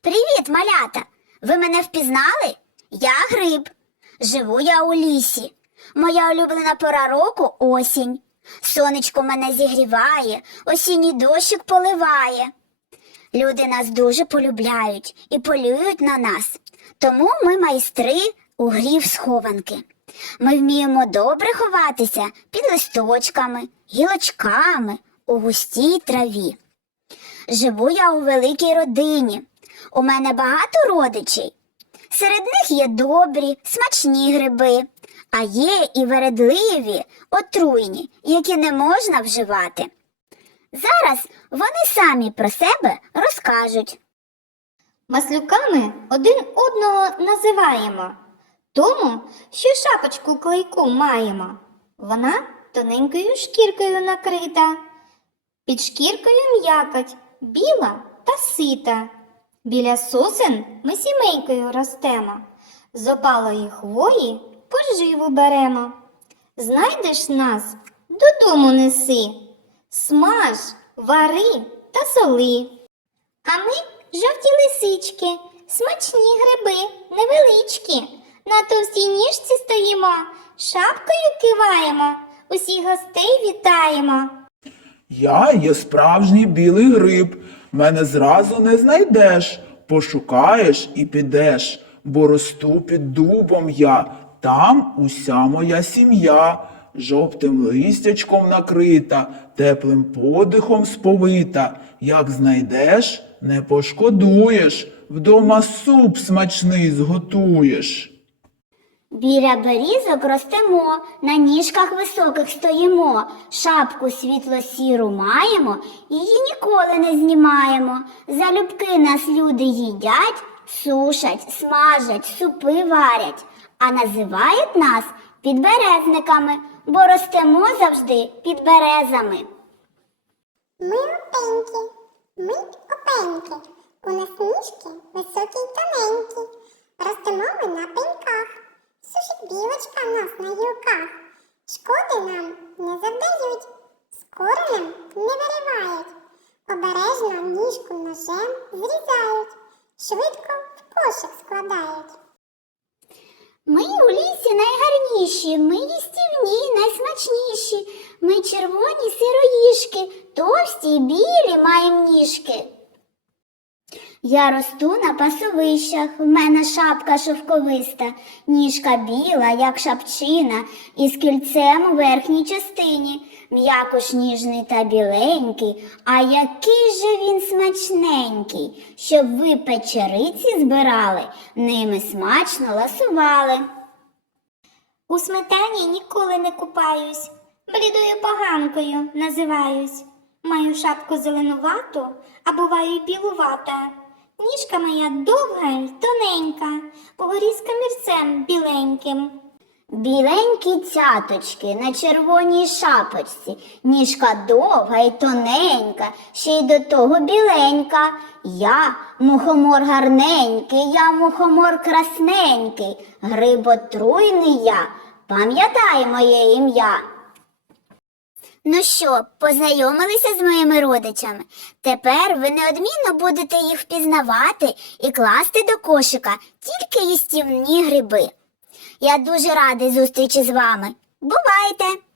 Привіт, малята! Ви мене впізнали? Я гриб. Живу я у лісі. Моя улюблена пора року осінь. Сонечко мене зігріває, осінній дощик поливає. Люди нас дуже полюбляють і полюють на нас. Тому ми майстри у грі в схованки. Ми вміємо добре ховатися під листочками, гілочками, у густій траві. Живу я у великій родині. У мене багато родичей. Серед них є добрі, смачні гриби, а є і вередливі, отруйні, які не можна вживати. Зараз вони самі про себе розкажуть. Маслюками один одного називаємо, тому, що шапочку клейку маємо. Вона тоненькою шкіркою накрита, під шкіркою м'якоть, біла та сита. Біля сосен ми сімейкою ростемо, з опалої хвої поживу беремо. Знайдеш нас, додому неси, смаж, вари та соли. А ми жовті лисички, смачні гриби, невеличкі. На товстій ніжці стоїмо, шапкою киваємо, усіх гостей вітаємо. Я є справжній білий гриб, мене зразу не знайдеш, пошукаєш і підеш, бо росту під дубом я, там уся моя сім'я, жовтим листячком накрита, теплим подихом сповита. Як знайдеш, не пошкодуєш, вдома суп смачний зготуєш. Біля берізок ростемо, на ніжках високих стоїмо, шапку світло-сіру маємо, її ніколи не знімаємо. Залюбки нас люди їдять, сушать, смажать, супи варять, а називають нас підберезниками, бо ростемо завжди під березами. Ми опеньки, ми опеньки, у нас ніжки високі й тоненькі, ростемо ми на пеньках, білочка нас на гілках, шкоди нам не завдають, з коренем не виривають, обережно ніжку ножем зрізають, швидко в кошик складають. Ми у лісі найгарніші, ми їстівні, найсмачніші. Ми червоні сироїшки, товсті й білі маємо ніжки. Я росту на пасовищах, в мене шапка шовковиста, ніжка біла, як шапчина, із кільцем у верхній частині. М'якош ніжний та біленький, а який же він смачненький, щоб ви печериці збирали, ними смачно ласували. У сметані ніколи не купаюсь, блідою поганкою називаюсь. Маю шапку зеленувату, а буваю білувата. Ніжка моя довга й тоненька, погорі з камірцем біленьким. Біленькі цяточки на червоній шапочці, ніжка довга й тоненька, ще й до того біленька. Я мухомор гарненький, я мухомор красненький, гриботруйний я, пам'ятай моє ім'я. Ну що, познайомилися з моїми родичами? Тепер ви неодмінно будете їх впізнавати і класти до кошика тільки їстівні гриби. Я дуже радий зустрічі з вами. Бувайте!